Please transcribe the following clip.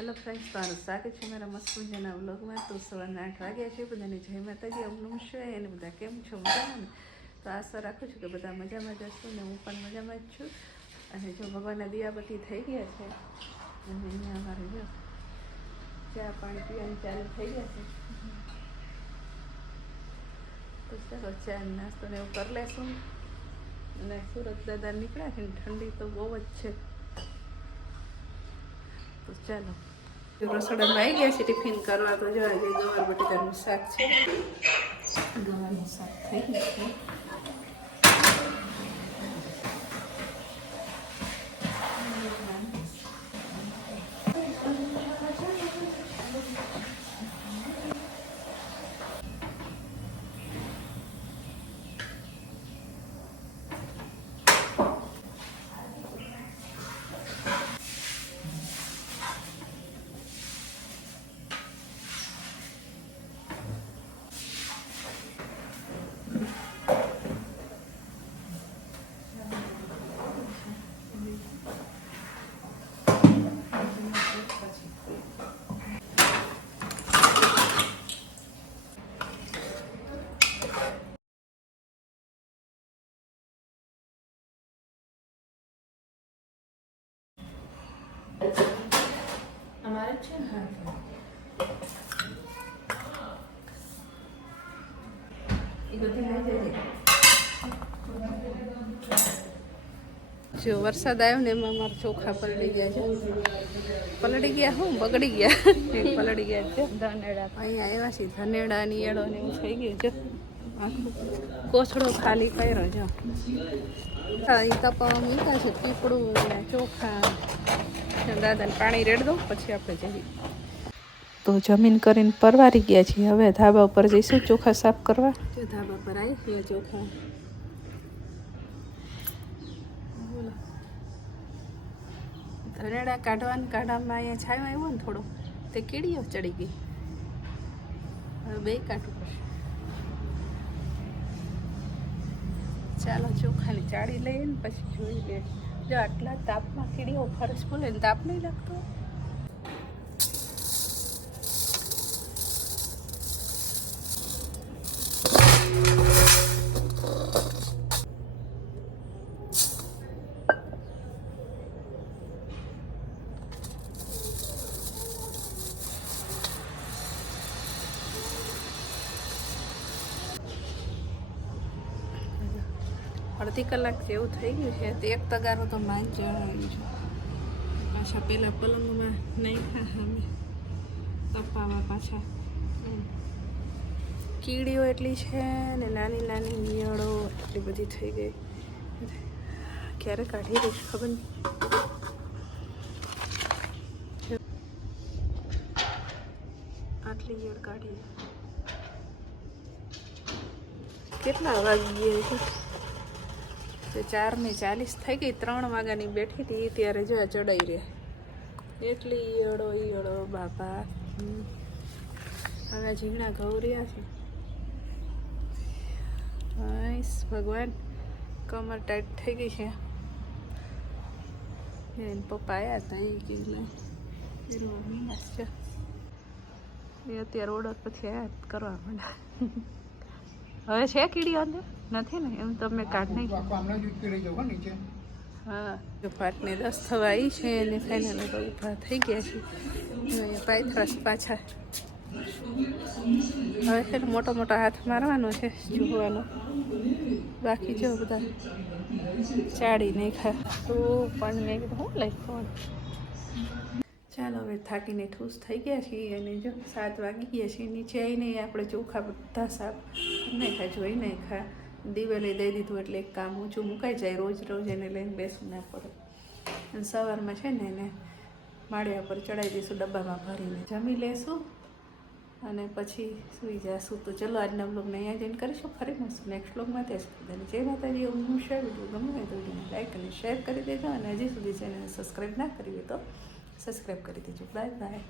Hello friends, તમારું સ્વાગત છે મારા મસ્ત મજાના વ્લોગમાં. તો સવારના 8 વાગ્યા છે. બધાને જય માતાજી, અમનું છે અને બધા કેમ છો? મજામાં ને? તો આશા રાખું છું કે બધા મજામાં જ હશો ને હું પણ મજામાં જ છું. અને જો ભગવાનના દિયાબત્તી થઈ ગયા છે અને અહીંયા અમારે જો ચા પાણી પીવાનું ચાલુ થઈ ગયા છે. તો ચાલો ચા નાસ્તો ને એવું કરી લેશું. અને સુરત દાદા નીકળ્યા છે ને ઠંડી તો બહુ જ છે. તો ચાલો રસોડામાં આવી ગયા છે ટિફિન કરવા. તો જો આજે ગવાર બટેકાનું શાક છે. ગવારનું શાક થઈ ગયું છે. અમારે છે ને એ બધી લઈ જઈએ. જો વરસાદ આવ્યો ને એમાં અમારા ચોખા પલળી ગયા છે. પલળી ગયા હું બગડી ગયા પલળી ગયા છે. ધનેડા અહીંયા આવ્યા છે. ધનેડા ની એળો ને એવું થઈ ગયું છે. આખું કોથળો ખાલી કર્યો જો. એ તપાવવા મૂક્યા છે. પીપળું ને ચોખા. દાદાને પાણી રેડ દઉં પછી આપણે જઈએ. તો જમીન કરીને પરવારી ગયા છીએ. હવે ધાબા ઉપર જઈશું ચોખા સાફ કરવા. જો ધાબા પર આવી ચોખા. ધનેડા કાઢવામાં અહીંયા છાંયો આવ્યો ને થોડો તે કીડીઓ ચડી ગઈ. હવે બે કાઢવું પડશે. ચાલો ચોખાની ચાળી લઈએ ને પછી જોઈ લે. જો આટલા તાપમાં કીડીઓ ફરસ બોલે ને તાપ નહીં લાગતો. અડધી કલાક જેવું થઈ ગયું છે. તો એક તગારો તો માં જ જણાવ્યું છે. પાછા પેલા પલંગમાં નહીં અમે તપાવા પાછા. કીડીઓ એટલી છે ને નાની નાની ઈયળો એટલી બધી થઈ ગઈ. ક્યારે કાઢી દઈશ ખબર નહીં. આટલી ઈયળ કાઢી. કેટલા વાગી ગયા છે? તો 4:40 થઈ ગઈ. 3 વાગ્યાની બેઠી હતી ત્યારે જો ચડાઈ રહે. એટલી ઈયળો બાપા. હવે ઝીણા ગૌર્યા છે. બસ ભગવાન કમર ટાઈટ થઈ ગઈ છે. પપ્પા આવ્યા હતા એ કીધું છે એ અત્યારે ઓર્ડર પછી આવ્યા કરવા માંડ્યા. હવે છે કીડી અંદર નથી ને? એમ તમે કાઢ નહીં. હા જો 5:10 થવા આવી છે અને ફાઇનલ ઊભા થઈ ગયા છે. અહીંયા પાયથ્રસ પાછા. હવે છે ને મોટો હાથ મારવાનો છે જોવાનો. બાકી જો બધા ચાળી નહીં ખા તો પણ મેં કીધું હું લઈ ફોન. ચાલો હવે થાકીને ઠૂસ થઈ ગયા છીએ અને જો 7 વાગી ગયા છીએ. નીચે આવીને આપણે ચોખા બધા સાફ નહીં ખા જોઈ નહીં ખા. દિવેલે દઈ દીધું એટલે એક કામ ઊંચું મુકાઈ જાય. રોજ એને લઈને બેસવું ના પડે. અને સવારમાં છે ને એને માળિયા પર ચડાવી દઈશું ડબ્બામાં ભરીને. જમી લેશું અને પછી સૂઈ જઈશું. તો ચલો આજના બ્લોગને અહીંયા જોઈન કરીશું. ફરી મળશું નેક્સ્ટ બ્લોગમાં. ત્યાં સુધી જય માતાજી. હું શેર વિડીયો ગમે તો વિડીયોને લાઈક અને શેર કરી દેજો. અને હજી સુધી ચેનલને સબસ્ક્રાઈબ ના કરી હોય તો સબસ્ક્રાઈબ કરી દેજો. Bye bye.